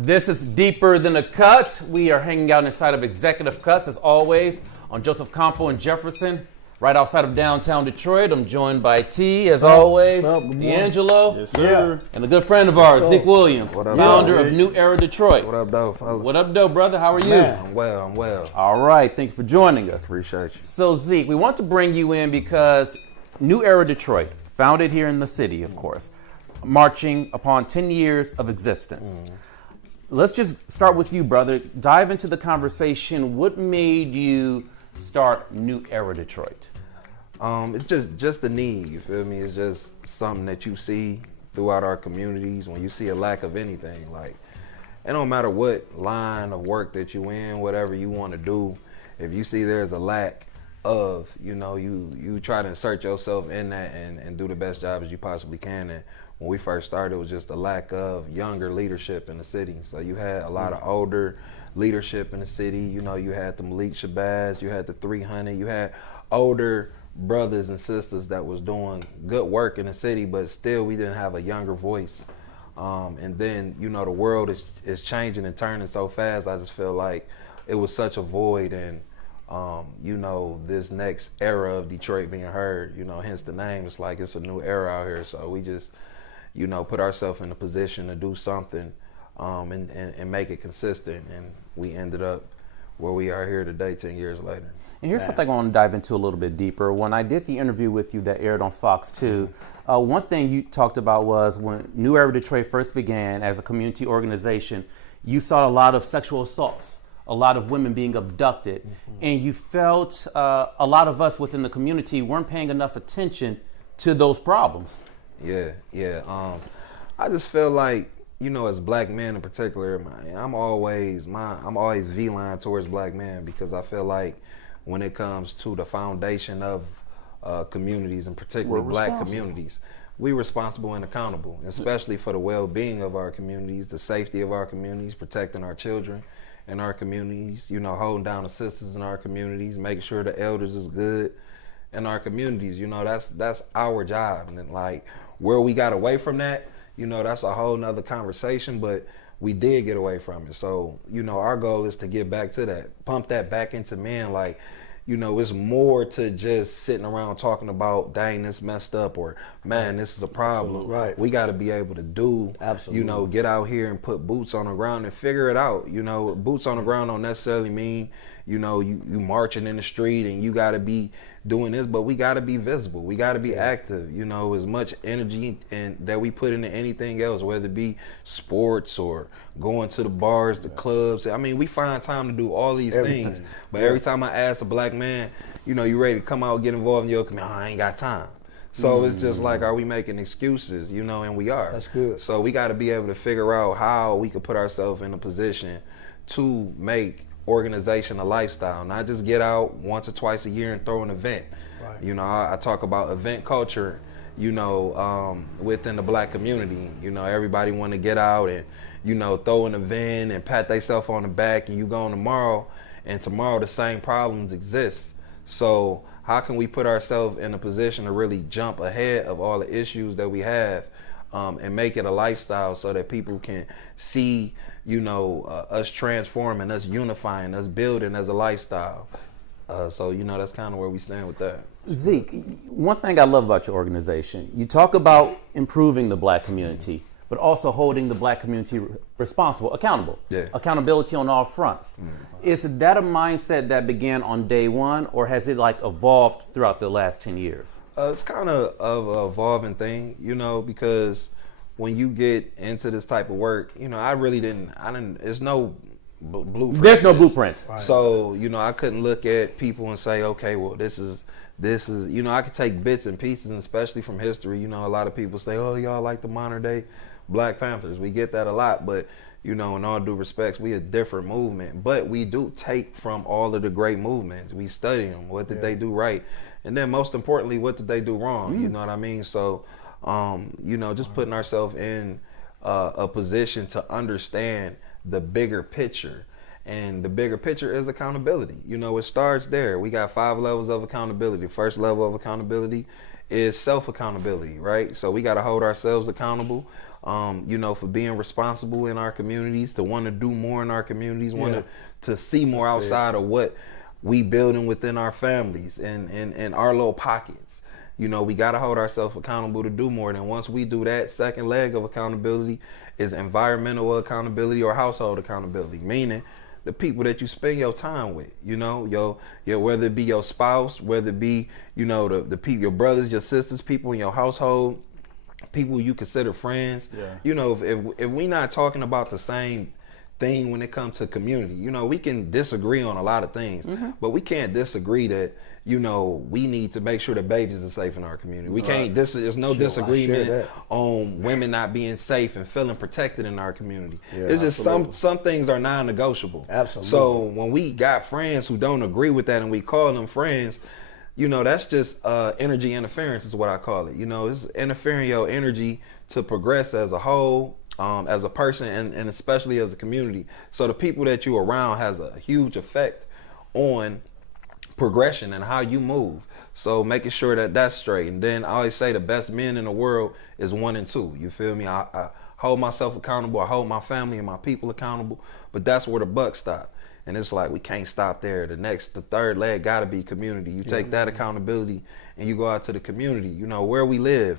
This is Deeper Than a Cut. We are hanging out inside of Executive Cuts, as always, on Joseph Campo and Jefferson, right outside of downtown Detroit. I'm joined by T, as always, D'Angelo, yes, sir. And a good friend of ours, Zeek Williams, What up, founder bro? of New Era Detroit. What up, though, fellas? What up, though, brother? How are you? Man, I'm well. All right, thank you for joining us. Appreciate you. So, Zeke, we want to bring you in because New Era Detroit, founded here in the city, of course, marching upon 10 years of existence. Let's just start with you, brother. Dive into the conversation. What made you start New Era Detroit? It's just a need, you feel me? It's just something that you see throughout our communities when you see a lack of anything. Like, it don't matter what line of work that you in, whatever you want to do, if you see there's a lack of, you try to insert yourself in that and do the best job as you possibly can. And when we first started, it was just a lack of younger leadership in the city. So you had a lot of older leadership in the city. You had the Malik Shabazz, you had the 300, you had older brothers and sisters that was doing good work in the city, but still we didn't have a younger voice. And then, the world is changing and turning so fast. I just feel like it was such a void, and this next era of Detroit being heard, hence the name. It's like it's a new era out here. So we just, put ourselves in a position to do something and make it consistent. And we ended up where we are here today, 10 years later. And here's something I want to dive into a little bit deeper. When I did the interview with you that aired on Fox 2, one thing you talked about was when New Era Detroit first began as a community organization, you saw a lot of sexual assaults, a lot of women being abducted, and you felt a lot of us within the community weren't paying enough attention to those problems. Yeah. I just feel like, as black men in particular, I'm always V-line towards black men, because I feel like when it comes to the foundation of communities, and particularly black communities, we're responsible and accountable, especially for the well-being of our communities, the safety of our communities, protecting our children in our communities, holding down the sisters in our communities, making sure the elders is good in our communities. That's our job. And then, like, where we got away from that, that's a whole nother conversation, but we did get away from it. So, our goal is to get back to that, pump that back into men. Like, it's more to just sitting around talking about, dang, this messed up, or man, this is a problem. Absolutely. Right. We got to be able to do, get out here and put boots on the ground and figure it out. Boots on the ground don't necessarily mean, you marching in the street and you got to be doing this, but we got to be visible. We got to be active. As much energy and that we put into anything else, whether it be sports or going to the bars, the clubs. I mean, we find time to do all these things. But every time I ask a black man, you ready to come out, get involved in your community? I ain't got time. So it's just like, are we making excuses? And we are. That's good. So we got to be able to figure out how we could put ourselves in a position to make organization a lifestyle, not just get out once or twice a year and throw an event. Right. I talk about event culture, within the black community. Everybody want to get out and, throw an event and pat themselves on the back, and you go on tomorrow, and tomorrow the same problems exist. So how can we put ourselves in a position to really jump ahead of all the issues that we have, and make it a lifestyle so that people can see, us transforming, us unifying, us building as a lifestyle. So that's kind of where we stand with that. Zeke, one thing I love about your organization, you talk about improving the black community, but also holding the black community responsible, accountable. Yeah. Accountability on all fronts. Is that a mindset that began on day one, or has it evolved throughout the last 10 years? It's kind of an evolving thing, because when you get into this type of work, I didn't, there's no blueprint. There's no blueprint. Right. So, I couldn't look at people and say, okay, well, this is, I could take bits and pieces, and especially from history. A lot of people say, oh, y'all like the modern day Black Panthers. We get that a lot, but, in all due respects, we a different movement. But we do take from all of the great movements. We study them. What did they do right? And then most importantly, what did they do wrong? You know what I mean? So, just putting ourselves in a position to understand the bigger picture. And the bigger picture is accountability. It starts there. We got 5 levels of accountability. The first level of accountability is self-accountability, right? So we got to hold ourselves accountable, for being responsible in our communities, to want to do more in our communities, want to see more outside of what we building within our families and our little pockets. We got to hold ourselves accountable to do more. And once we do that, second leg of accountability is environmental accountability or household accountability, meaning the people that you spend your time with, whether it be your spouse, whether it be, the people, your brothers, your sisters, people in your household, people you consider friends. If we not talking about the same thing when it comes to community, we can disagree on a lot of things, but we can't disagree that, we need to make sure that babies are safe in our community. We can't, there's no disagreement on women not being safe and feeling protected in our community. It's just some things are non-negotiable. Absolutely. So when we got friends who don't agree with that and we call them friends, that's just energy interference is what I call it. It's interfering your energy to progress as a whole, as a person, and especially as a community. So the people that you around has a huge effect on progression and how you move. So making sure that that's straight. And then I always say the best men in the world is 1 and 2. You feel me? I hold myself accountable. I hold my family and my people accountable. But that's where the buck stops. And it's like, we can't stop there. The third leg got to be community. You take that accountability and you go out to the community, where we live.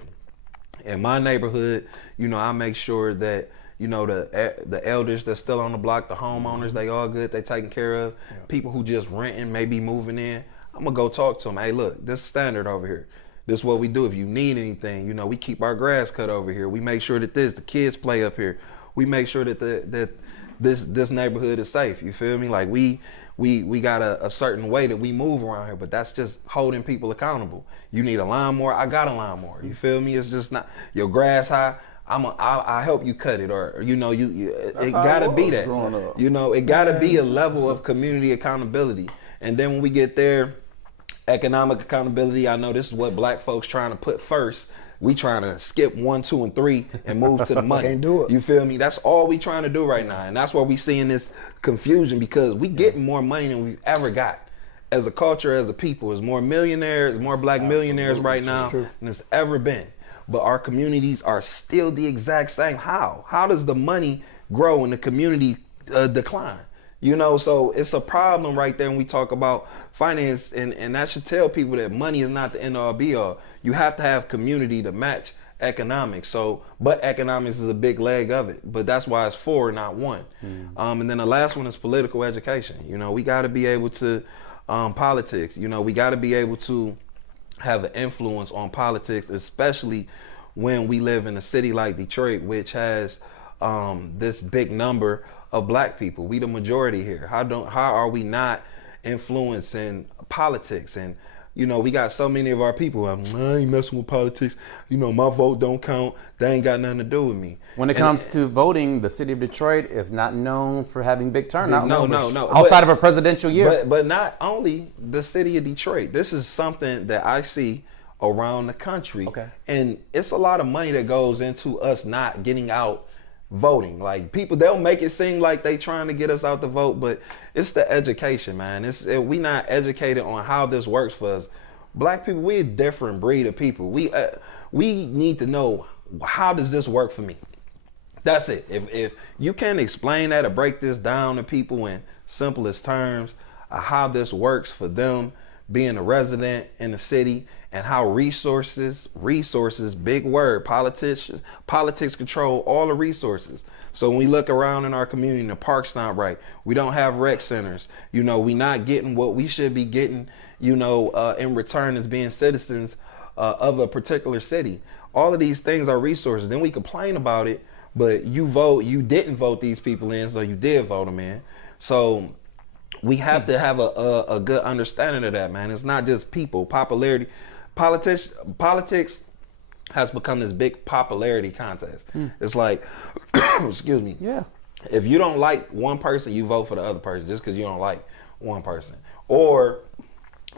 In my neighborhood, I make sure that, the elders that's still on the block, the homeowners, they all good, they taken care of. People who just renting, maybe moving in, I'm going to go talk to them. Hey, look, this is standard over here. This is what we do. If you need anything, we keep our grass cut over here. We make sure that the kids play up here. We make sure that this neighborhood is safe. You feel me? Like we got a certain way that we move around here, but that's just holding people accountable. You need a lawnmower, I got a lawnmower. You feel me? It's just not your grass high. I help you cut it, or it gotta be that. It gotta be a level of community accountability. And then when we get there, economic accountability. I know this is what black folks trying to put first. We trying to skip 1, 2, and 3 and move to the money. Can't do it. You feel me? That's all we trying to do right now. And that's why we seeing this confusion, because we getting more money than we've ever got. As a culture, as a people, there's more millionaires, more black millionaires right now than it's ever been. But our communities are still the exact same. How? How does the money grow and the community decline? So it's a problem right there when we talk about finance, and that should tell people that money is not the end all be all. You have to have community to match economics. But economics is a big leg of it. But that's why it's 4, not 1. And then the last one is political education. We got to be able to politics. We got to be able to have an influence on politics, especially when we live in a city like Detroit, which has this big number of black people. We the majority here. How are we not influencing politics? And we got so many of our people, I ain't messing with politics. My vote don't count. They ain't got nothing to do with me. When it comes to voting, the city of Detroit is not known for having big turnouts. No. Outside of a presidential year. But not only the city of Detroit. This is something that I see around the country. Okay. And it's a lot of money that goes into us not getting out voting. Like, people, they'll make it seem like they trying to get us out to vote, but it's the education, man. We not educated on how this works for us. Black people, we're a different breed of people. We need to know, how does this work for me? That's it. If you can't explain that or break this down to people in simplest terms, how this works for them being a resident in the city, and how resources, big word, politics control all the resources. So when we look around in our community, the park's not right. We don't have rec centers. We not getting what we should be getting, in return as being citizens of a particular city. All of these things are resources. Then we complain about it, but you didn't vote these people in, so you did vote them in. So we have to have a good understanding of that, man. It's not just people. Popularity. Politics has become this big popularity contest. It's like, excuse me. Yeah. If you don't like one person, you vote for the other person just because you don't like one person. Or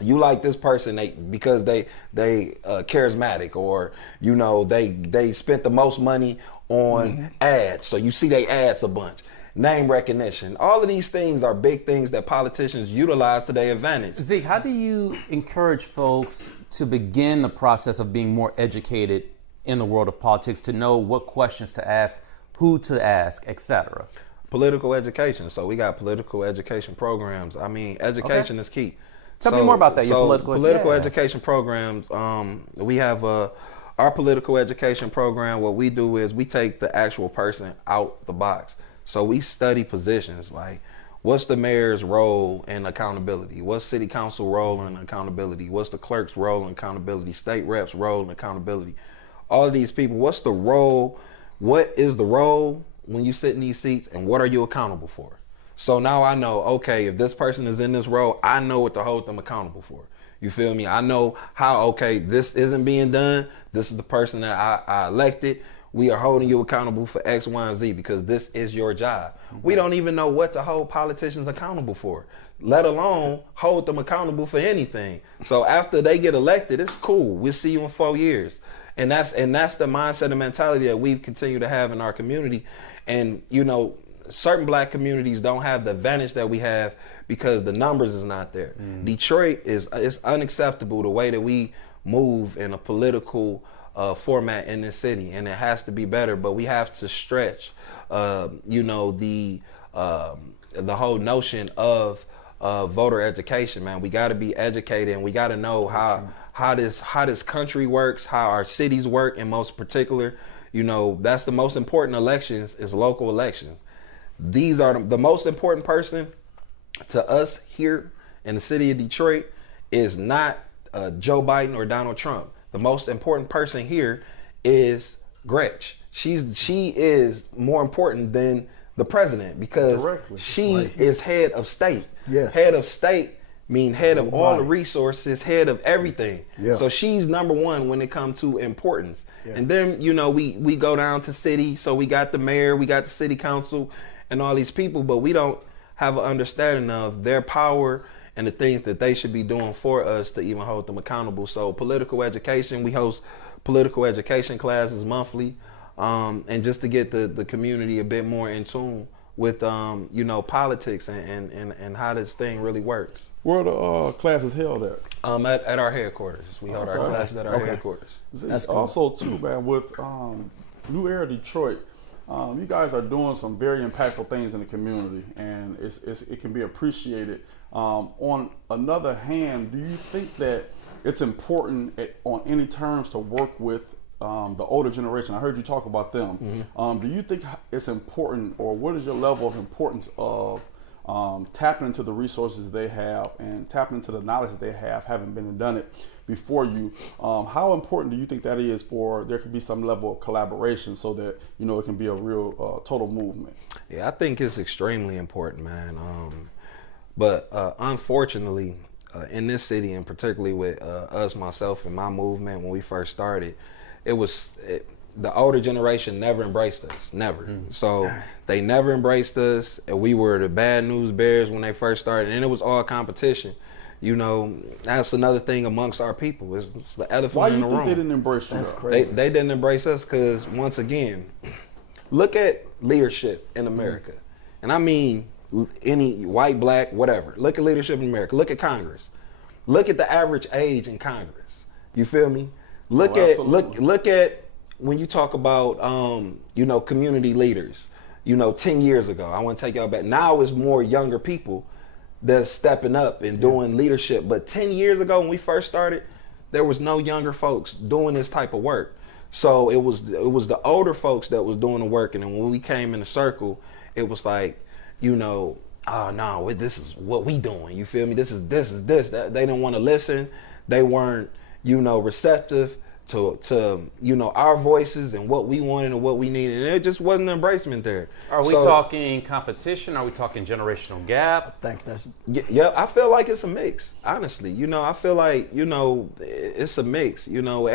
you like this person because they charismatic, or they spent the most money on ads, so you see they ads a bunch. Name recognition. All of these things are big things that politicians utilize to their advantage. Zeke, how do you encourage folks to begin the process of being more educated in the world of politics, to know what questions to ask, who to ask, etc.? Political education. So we got political education programs. I mean, education is key. Tell me more about that. Your political education programs. We have our political education program. What we do is we take the actual person out the box. So we study positions like, what's the mayor's role in accountability? What's city council role in accountability? What's the clerk's role in accountability? State reps' role in accountability? All of these people, what's the role? What is the role when you sit in these seats, and what are you accountable for? So now I know, okay, if this person is in this role, I know what to hold them accountable for. You feel me? I know how, okay, this isn't being done. This is the person that I elected. We are holding you accountable for X, Y, and Z because this is your job. We don't even know what to hold politicians accountable for, let alone hold them accountable for anything. So after they get elected, it's cool. We'll see you in 4 years. And that's the mindset and mentality that we continue to have in our community. And, you know, certain black communities don't have the advantage that we have because the numbers is not there. Detroit it's unacceptable the way that we move in a political format in this city, and it has to be better. But we have to stretch, you know, the whole notion of voter education. Man, we got to be educated, and we got to know how this country works, how our cities work, in most particular. You know, that's the most important elections is local elections. These are the most important person to us here in the city of Detroit is not Joe Biden or Donald Trump. The most important person here is Gretch. She is more important than the president because she is head of state. Yes. Head of state mean head of all the resources, head of everything. Yeah. So she's number one when it comes to importance. Yeah. And then, you know, we go down to city. So we got the mayor, we got the city council and all these people, but we don't have an understanding of their power and the things that they should be doing for us to even hold them accountable. So political education, we host political education classes monthly, and just to get the community a bit more in tune with you know, politics and how this thing really works. Where are the classes held at? At our headquarters. We hold our classes at our headquarters. That's also too, man, with New Era Detroit. You guys are doing some very impactful things in the community, and it can be appreciated. On another hand, do you think that it's important on any terms to work with the older generation? I heard you talk about them. Do you think it's important, or what is your level of importance of tapping into the resources they have and tapping into the knowledge that they have, having been and done it before you? How important do you think that is for there could be some level of collaboration so that, you know, it can be a real total movement? Yeah, I think it's extremely important, man. But unfortunately, in this city, and particularly with us, myself, and my movement, when we first started, the older generation never embraced us, never. So they never embraced us, and we were the bad news bears when they first started, and it was all competition. You know, that's another thing amongst our people. It's the elephant in the room. Why do you think they didn't embrace you? That's crazy. They didn't embrace us because, once again, look at leadership in America. And I mean any white, black, whatever. Look at leadership in America. Look at Congress. Look at the average age in Congress. You feel me? Look at when you talk about you know, community leaders. You know, 10 years ago, I want to take y'all back. Now it's more younger people that's stepping up and doing leadership. But 10 years ago when we first started, there was no younger folks doing this type of work. So it was the older folks that was doing the work. And then when we came in the circle, it was like, you know, oh no, this is what we doing. You feel me? This is this. They didn't want to listen. They weren't, you know, receptive to you know, our voices and what we wanted and what we needed. And it just wasn't an embracement there. Are we talking competition? Are we talking generational gap? I think that's... Yeah, I feel like it's a mix, honestly. You know, I feel like, you know, it's a mix. You know,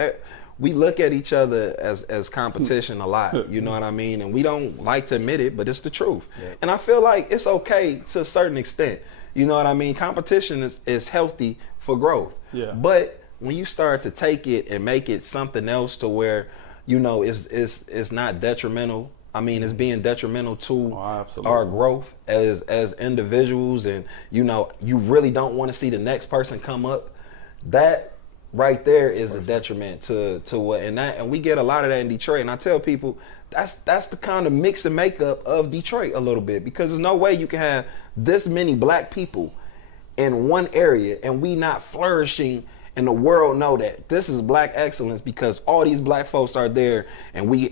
we look at each other as competition a lot, you know what I mean? And we don't like to admit it, but it's the truth. Yeah. And I feel like it's okay to a certain extent. You know what I mean? Competition is healthy for growth. Yeah. But when you start to take it and make it something else to where, you know, it's not detrimental. I mean, it's being detrimental to our growth as individuals, and, you know, you really don't want to see the next person come up. right there is a detriment to what, and we get a lot of that in Detroit. And I tell people that's the kind of mix and makeup of Detroit a little bit, because there's no way you can have this many black people in one area and we not flourishing, and the world know that this is black excellence because all these black folks are there, and we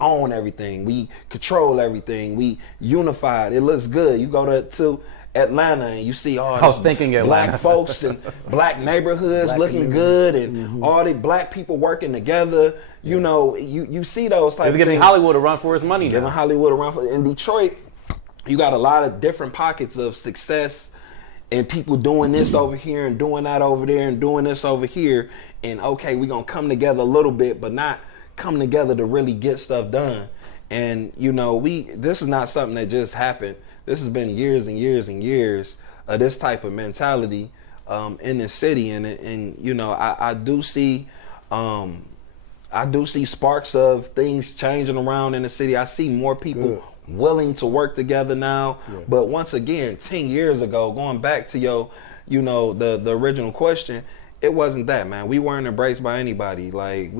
own everything, we control everything, we unified. It looks good. You go to Atlanta and you see all black folks and black neighborhoods looking good, and all the black people working together. You know, you see those types. It's giving Hollywood a run for its money. Giving Hollywood a run for. In Detroit, you got a lot of different pockets of success, and people doing this over here and doing that over there and doing this over here. And okay, we're gonna come together a little bit, but not come together to really get stuff done. And you know, this is not something that just happened. This has been years and years and years of this type of mentality in the city, and you know, I do see sparks of things changing around in the city. I see more people willing to work together now. But once again, 10 years ago, going back to the original question, it wasn't that, man. We weren't embraced by anybody. Like,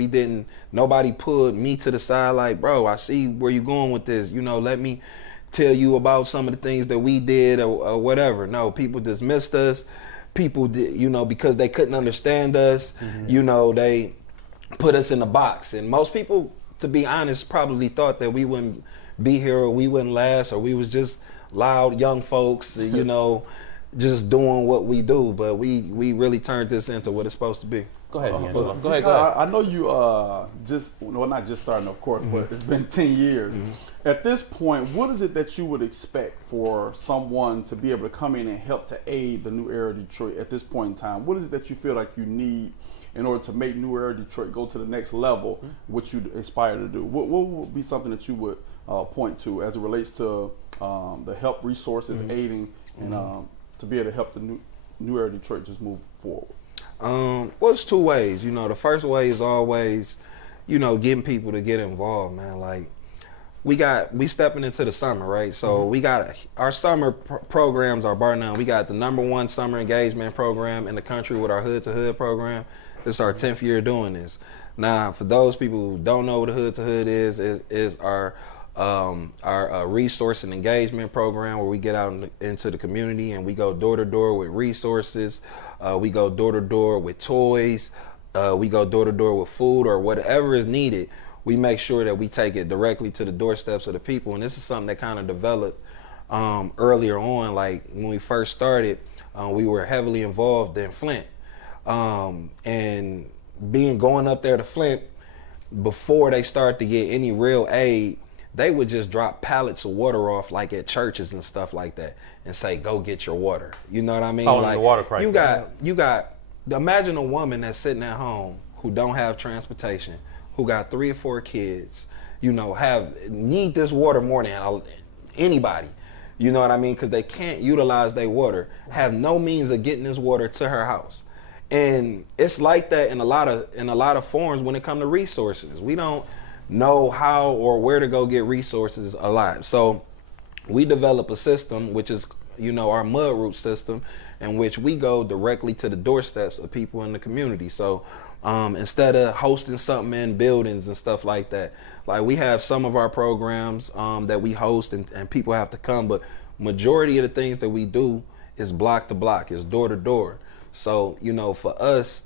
nobody pulled me to the side like, bro, I see where you're going with this. You know, let me tell you about some of the things that we did or whatever. No, people dismissed us. People did, because they couldn't understand us, they put us in a box. And most people, to be honest, probably thought that we wouldn't be here, or we wouldn't last, or we was just loud young folks, just doing what we do. But we really turned this into what it's supposed to be. Go ahead, Angela. Go ahead. I know you not just starting, of course, but it's been 10 years. At this point, what is it that you would expect for someone to be able to come in and help to aid the New Era Detroit at this point in time? What is it that you feel like you need in order to make New Era Detroit go to the next level, which you aspire to do? What would be something that you would point to as it relates to the help resources, aiding, and to be able to help the New Era Detroit just move forward? Well, it's two ways. The first way is always, getting people to get involved, man. Like, we stepping into the summer, right? So we got our summer programs are bar none. We got the #1 summer engagement program in the country with our Hood to Hood program. This is our 10th year doing this. Now, for those people who don't know what a Hood to Hood is our resource and engagement program, where we get out into the community and we go door to door with resources. We go door to door with toys. We go door to door with food or whatever is needed. We make sure that we take it directly to the doorsteps of the people. And this is something that kind of developed earlier on. Like, when we first started, we were heavily involved in Flint. And going up there to Flint, before they start to get any real aid, they would just drop pallets of water off, like at churches and stuff like that, and say, go get your water. You know what I mean? Like, the water crisis. You got, imagine a woman that's sitting at home who don't have transportation, who got 3 or 4 kids, need this water more than anybody. You know what I mean? Because they can't utilize their water, have no means of getting this water to her house. And it's like that in a lot of forms when it comes to resources. We don't know how or where to go get resources a lot. So we develop a system, which is, our mud root system, in which we go directly to the doorsteps of people in the community. So instead of hosting something in buildings and stuff like that, like, we have some of our programs that we host and people have to come, but majority of the things that we do is block to block, is door to door. So, for us,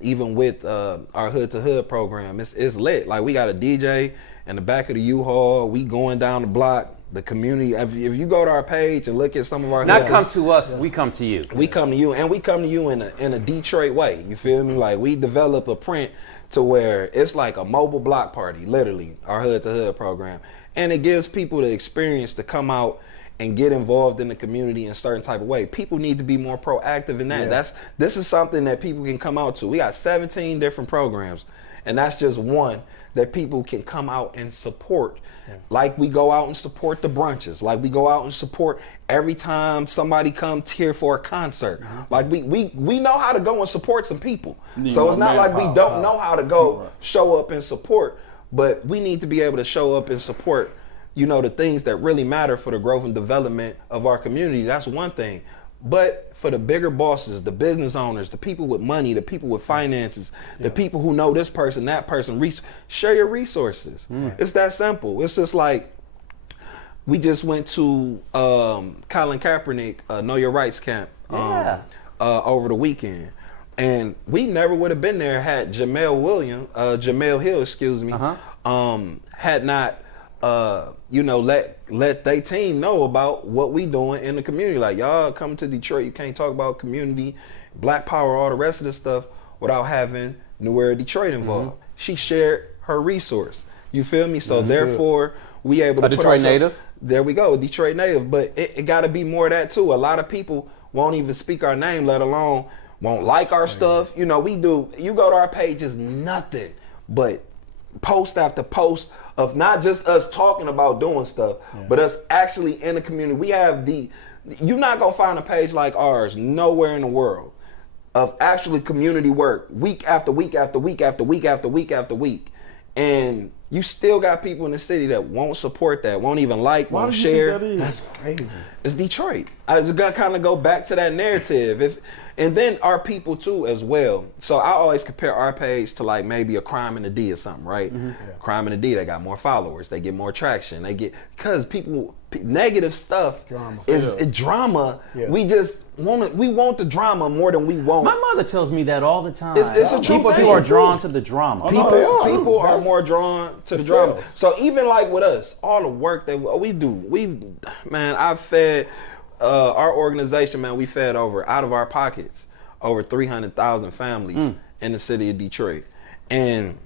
even with our Hood to Hood program, it's lit. Like, we got a DJ in the back of the U-Haul. We going down the block, the community. If you go to our page and look at some of our come to us, we come to you. We come to you, and we come to you in a Detroit way. You feel me? Like, we develop a print to where it's like a mobile block party, literally, our Hood to Hood program. And it gives people the experience to come out and get involved in the community in a certain type of way. People need to be more proactive in that. Yeah. This is something that people can come out to. We got 17 different programs, and that's just one that people can come out and support. Yeah. Like, we go out and support the brunches. Like, we go out and support every time somebody comes here for a concert. Like, we know how to go and support some people. So it's not like we don't know how to go show up and support, but we need to be able to show up and support the things that really matter for the growth and development of our community. That's one thing. But for the bigger bosses, the business owners, the people with money, the people with finances, the people who know this person, that person, share your resources. It's that simple. It's just like, we just went to Colin Kaepernick Know Your Rights camp over the weekend. And we never would have been there had Jamel Hill, excuse me, had not, let their team know about what we doing in the community. Like, y'all come to Detroit, you can't talk about community, Black Power, all the rest of this stuff without having New Era Detroit involved. She shared her resource. You feel me? So therefore, we able to Detroit native. There we go, Detroit native. But it got to be more of that too. A lot of people won't even speak our name, let alone won't like our stuff. You know, we do. You go to our page, is nothing but post after post of not just us talking about doing stuff, but us actually in the community. We have you're not gonna find a page like ours nowhere in the world of actually community work, week after week after week after week after week after week, and you still got people in the city that won't support that, won't even like, won't share. That's crazy. It's Detroit. I just got to kind of go back to that narrative. And then our people too as well. So I always compare our page to like maybe a Crime in the D or something, right? Crime in the D, they got more followers, they get more traction, because negative stuff is drama. We just want the drama more than we want. My mother tells me that all the time. It's a true thing. People are drawn to the drama. People are more drawn to the drama. So even like with us, all the work that we do, I've fed our organization, we fed out of our pockets over 300,000 families in the city of Detroit. And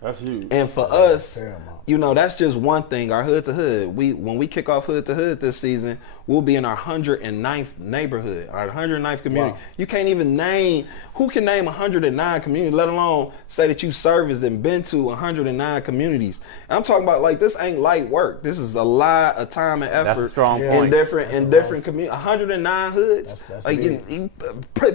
that's huge. And for us, that's just one thing. Our hood to hood. When we kick off hood to hood this season, we'll be in our 109th neighborhood, our 109th community. Wow. You can't even who can name 109 communities, let alone say that you serviced and been to 109 communities. And I'm talking about, like, this ain't light work. This is a lot of time and effort. That's a strong point. In different communities. 109 hoods. That's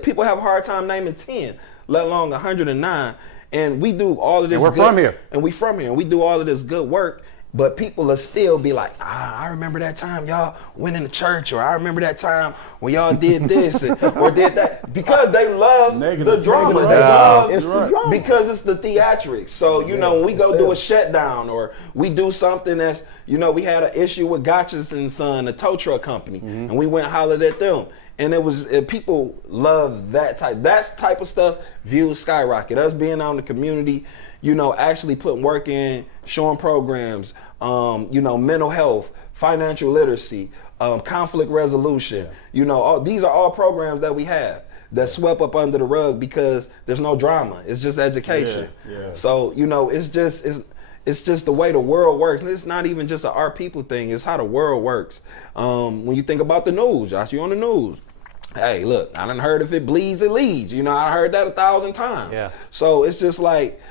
people have a hard time naming 10, let alone 109. And we do all of this. And we're from here. And we from here. And we do all of this good work. But people will still be like, I remember that time y'all went in the church, or I remember that time when y'all did this or did that. Because they love the drama. They love the drama. Because it's the theatrics. So, when we go do a shutdown, or we do something that's, we had an issue with Gotch's and Son, a tow truck company, and we went and hollered at them. And people love that type of stuff. Views skyrocket. Us being out in the community, actually putting work in, showing programs, mental health, financial literacy, conflict resolution. These are all programs that we have that swept up under the rug because there's no drama. It's just education. So it's just the way the world works. And it's not even just an our people thing. It's how the world works. When you think about the news, Josh, you on the news. Hey, look, I done heard if it bleeds, it leads. I heard that 1,000 times. Yeah. So it's just like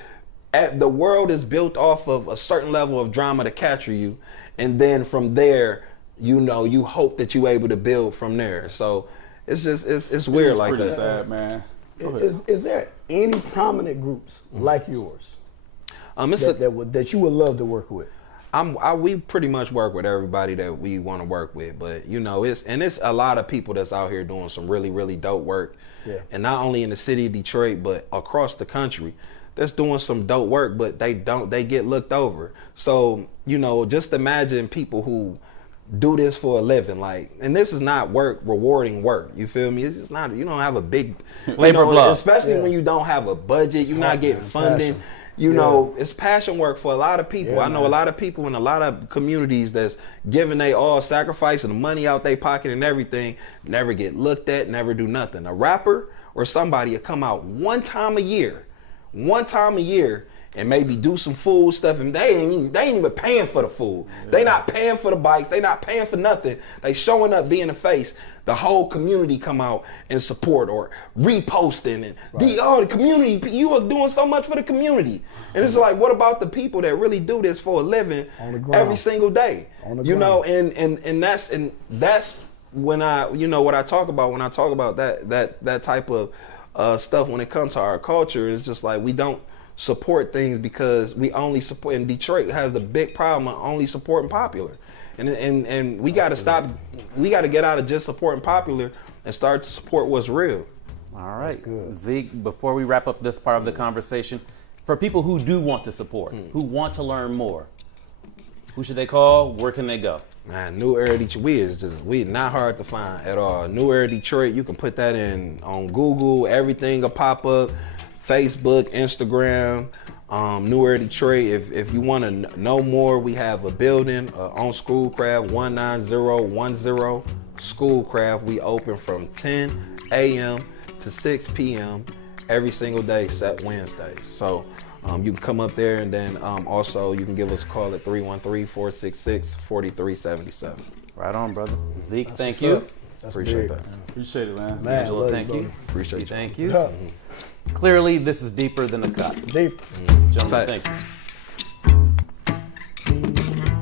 the world is built off of a certain level of drama to capture you. And then from there, you hope that you're able to build from there. So it's just, it's weird like that. It's pretty sad, man. Is there any prominent groups like yours that you would love to work with? We pretty much work with everybody that we want to work with, but it's a lot of people that's out here doing some really, really dope work, and not only in the city of Detroit but across the country, that's doing some dope work, but they get looked over. So just imagine people who do this for a living, and this is not rewarding work. You feel me? It's just not. You don't have a big labor of love, especially when you don't have a budget. You're not getting funding. It's passion work for a lot of people. I know a lot of people in a lot of communities that's giving they all, sacrificing the money out their pocket and everything, never get looked at, never do nothing. A rapper or somebody will come out one time a year, and maybe do some food stuff, and they ain't even paying for the food. They not paying for the bikes. They not paying for nothing. They showing up, being the face. The whole community come out and support or reposting and the community. You are doing so much for the community, and it's like, what about the people that really do this for a living every single day? And that's when what I talk about when I talk about that type of stuff when it comes to our culture. It's just like we don't support things because we only support. And Detroit has the big problem of only supporting popular. And we got to stop. We got to get out of just supporting popular and start to support what's real. All right, Zeek, before we wrap up this part of the conversation, for people who do want to support, who want to learn more, who should they call? Where can they go? Man, New Era Detroit, we not hard to find at all. New Era Detroit, you can put that in on Google, everything will pop up, Facebook, Instagram, New Era Detroit. If you want to know more, we have a building on Schoolcraft, 19010 Schoolcraft. We open from 10 a.m. to 6 p.m. every single day except Wednesdays. So you can come up there, and then also you can give us a call at 313-466-4377. Right on, brother. Zeek, thank you. Appreciate that. Appreciate it, man. Angela, thank you. Appreciate you. Thank you. Clearly, this is deeper than a cut. Deep. Gentlemen, Facts. thank you.